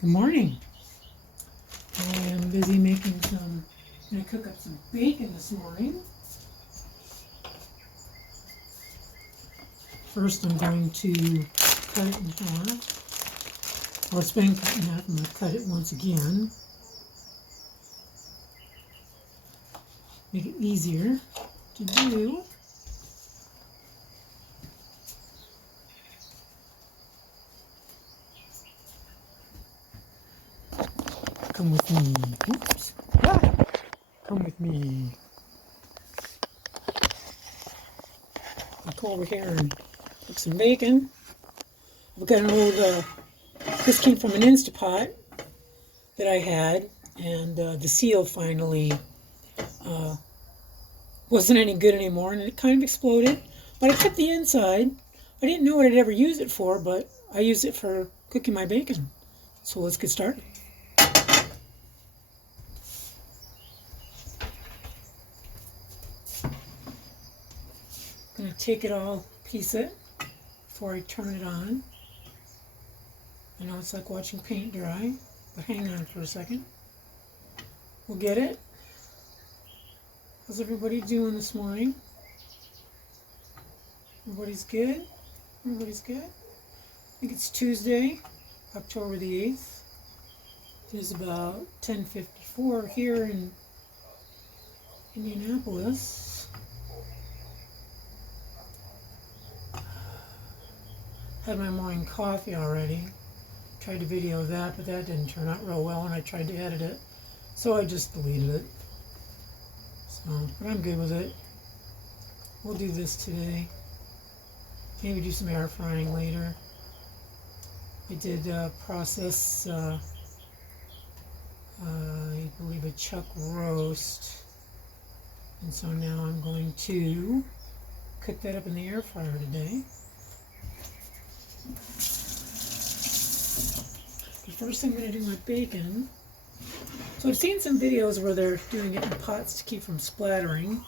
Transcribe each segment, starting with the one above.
Good morning. I am busy making I'm going to cook up some bacon this morning. First I'm going to cut it in half. Well, it's been cut in half. I'm going to cut it once again. Make it easier to do. Come with me. Oops. Ah. Come with me. I'll go over here and cook some bacon. I've got an old, this came from an Instapot that I had, and the seal finally wasn't any good anymore, and it kind of exploded. But I kept the inside. I didn't know what I'd ever use it for, but I use it for cooking my bacon. So let's get started. I'm going to take it all, piece it, before I turn it on. I know it's like watching paint dry, but hang on for a second. We'll get it. How's everybody doing this morning? Everybody's good? Everybody's good? I think it's Tuesday, October the 8th. It is about 10:54 here in Indianapolis. Had my morning coffee already. Tried to video that, but that didn't turn out real well when I tried to edit it. So I just deleted it. So, but I'm good with it. We'll do this today. Maybe do some air frying later. I did process, I believe, a chuck roast. And so now I'm going to cook that up in the air fryer today. First I'm going to do my bacon. So I've seen some videos where they're doing it in pots to keep from splattering.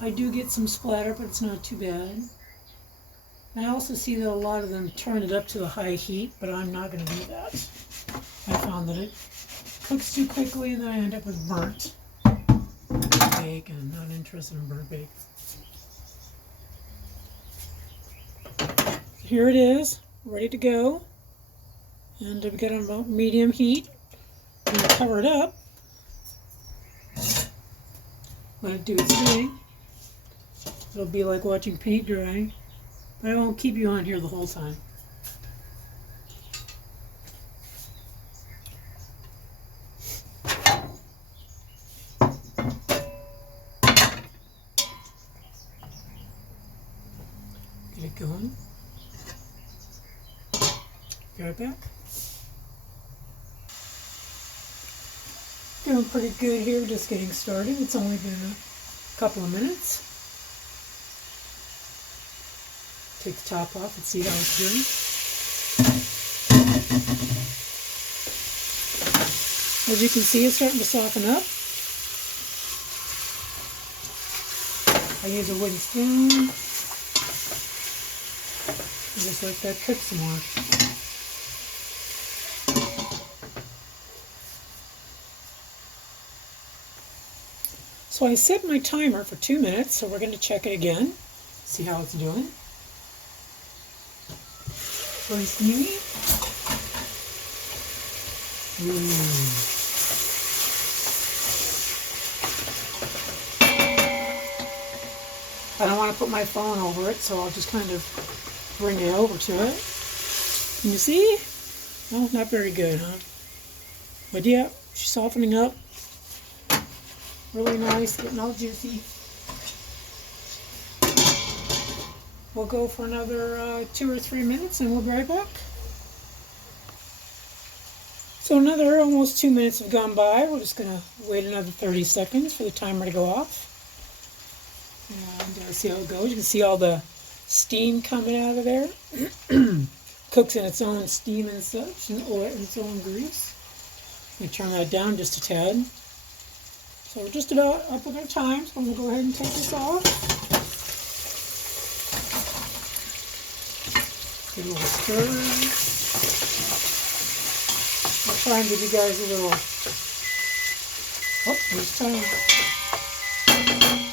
I do get some splatter, but it's not too bad. And I also see that a lot of them turn it up to a high heat, but I'm not going to do that. I found that it cooks too quickly and then I end up with burnt bacon. I'm not interested in burnt bacon. Here it is, ready to go. And I've got it on about medium heat. I'm going to cover it up. Let it do its thing. It'll be like watching paint dry. But I won't keep you on here the whole time. Get it going. Be right back. Doing pretty good here, just getting started. It's only been a couple of minutes. Take the top off and see how it's doing. As you can see, it's starting to soften up. I use a wooden spoon. And just let that cook some more. So I set my timer for 2 minutes, so we're going to check it again, see how it's doing. Very steamy. I don't want to put my phone over it, so I'll just kind of bring it over to it. Can you see? Oh, not very good, huh? But yeah, she's softening up. Really nice, getting all juicy. We'll go for another 2 or 3 minutes and we'll be right back. So another almost 2 minutes have gone by. We're just going to wait another 30 seconds for the timer to go off. And see how it goes. You can see all the steam coming out of there. Cooks in its own steam and such, and oil and its own grease. Let me turn that down just a tad. So we're just about up with our time, so I'm going to go ahead and take this off. Give it a little stir. try and give you guys a little, oh, there's time.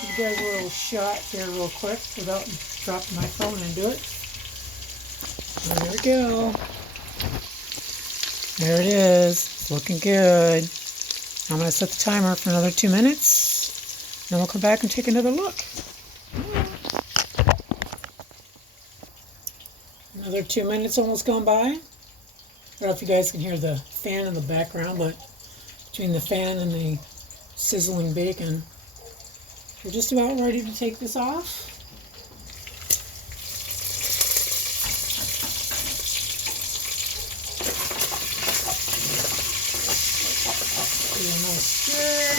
Give you guys a little shot here real quick without dropping my phone into it. There we go. There it is. It's looking good. I'm going to set the timer for another 2 minutes. Then we'll come back and take another look. Another 2 minutes almost gone by. I don't know if you guys can hear the fan in the background, but between the fan and the sizzling bacon, we're just about ready to take this off. Do a nice stir.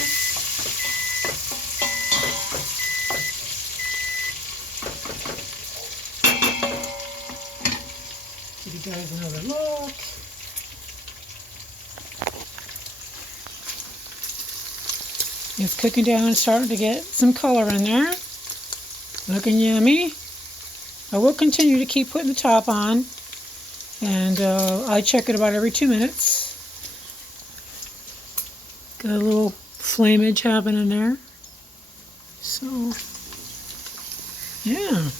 Give you guys another look. It's cooking down, starting to get some color in there. Looking yummy. I will continue to keep putting the top on, and I check it about every 2 minutes. Got a little flameage happening there. So, yeah.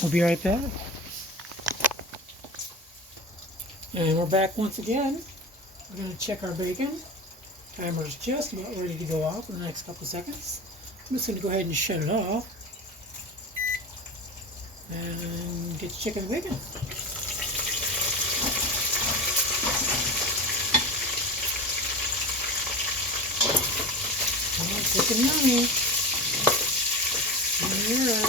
We'll be right back. And we're back once again. We're going to check our bacon. Timer's just about ready to go off in the next couple seconds. I'm just going to go ahead and shut it off and get to checking the bacon. Oh, it's looking yummy. Yeah.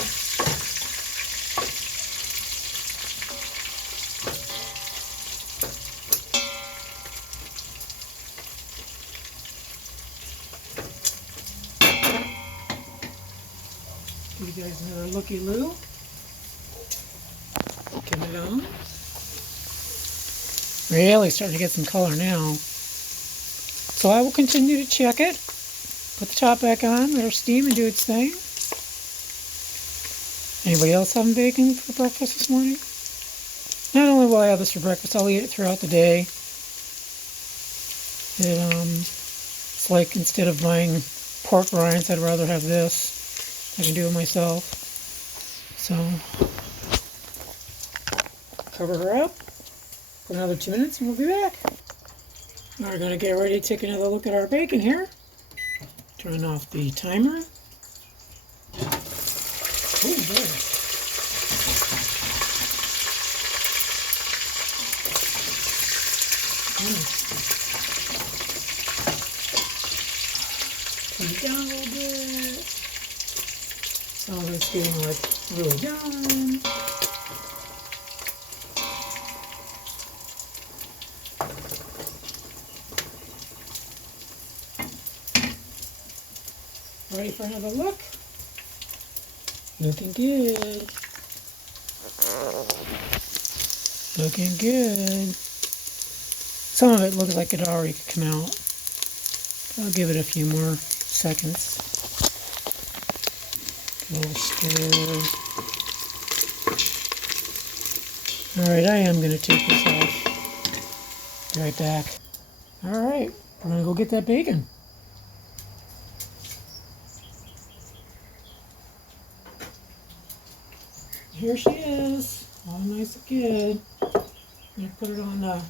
Give you guys another looky-loo. Give it on. Really starting to get some color now. So I will continue to check it. Put the top back on, let her steam and do its thing. Anybody else having bacon for breakfast this morning? Not only will I have this for breakfast, I'll eat it throughout the day. It's like instead of buying pork rinds, I'd rather have this. I can do it myself. So, cover her up. For another 2 minutes and we'll be back. We're going to get ready to take another look at our bacon here. Turn off the timer. Oh, boy. Turn it down a little bit. Some of it's getting like really done. Ready for another look? Looking good. Looking good. Some of it looks like it already could come out. I'll give it a few more seconds. A little stir. Alright, I am going to take this off. Be right back. Alright, we're going to go get that bacon. Here she is, all nice and good. I'm going to put it on a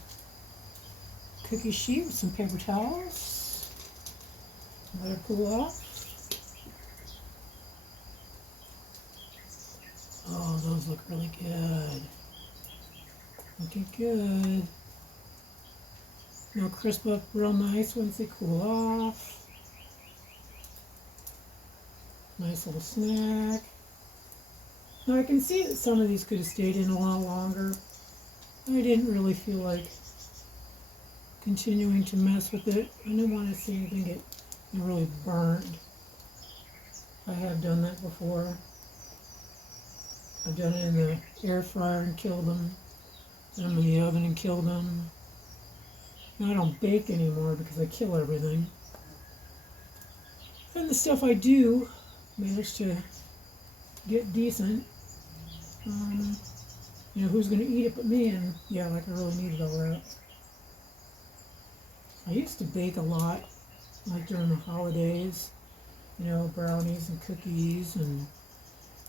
cookie sheet with some paper towels. Let her cool off. Oh, those look really good. Looking good. They'll crisp up real nice once they cool off. Nice little snack. Now I can see that some of these could have stayed in a lot longer. I didn't really feel like continuing to mess with it. I didn't want to see anything get really burnt. I have done that before. I've done it in the air fryer and killed them. Done them in the oven and killed them. Now I don't bake anymore because I kill everything. And the stuff I do manage to get decent. You know, who's going to eat it but me? And yeah, like I really needed all that. I used to bake a lot, like during the holidays, you know, brownies and cookies and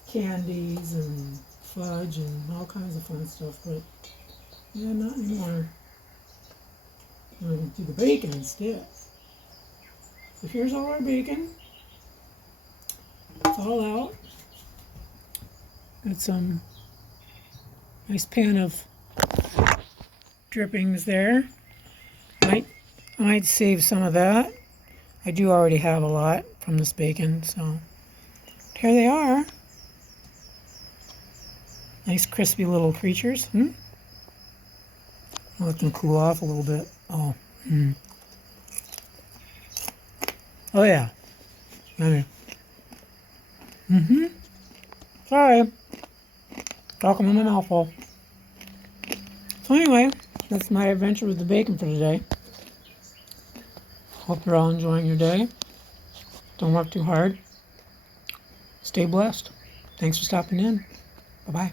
candies and fudge and all kinds of fun stuff, but yeah, not anymore. I'm going to do the bacon instead. So here's all our bacon. It's all out. Got some nice pan of drippings there. I might save some of that. I do already have a lot from this bacon, so here they are. Nice crispy little creatures. I'll let them cool off a little bit. Oh, oh yeah. Yummy. Sorry. Talking with my mouth full. So anyway, that's my adventure with the bacon for today. Hope you're all enjoying your day. Don't work too hard. Stay blessed. Thanks for stopping in. Bye-bye.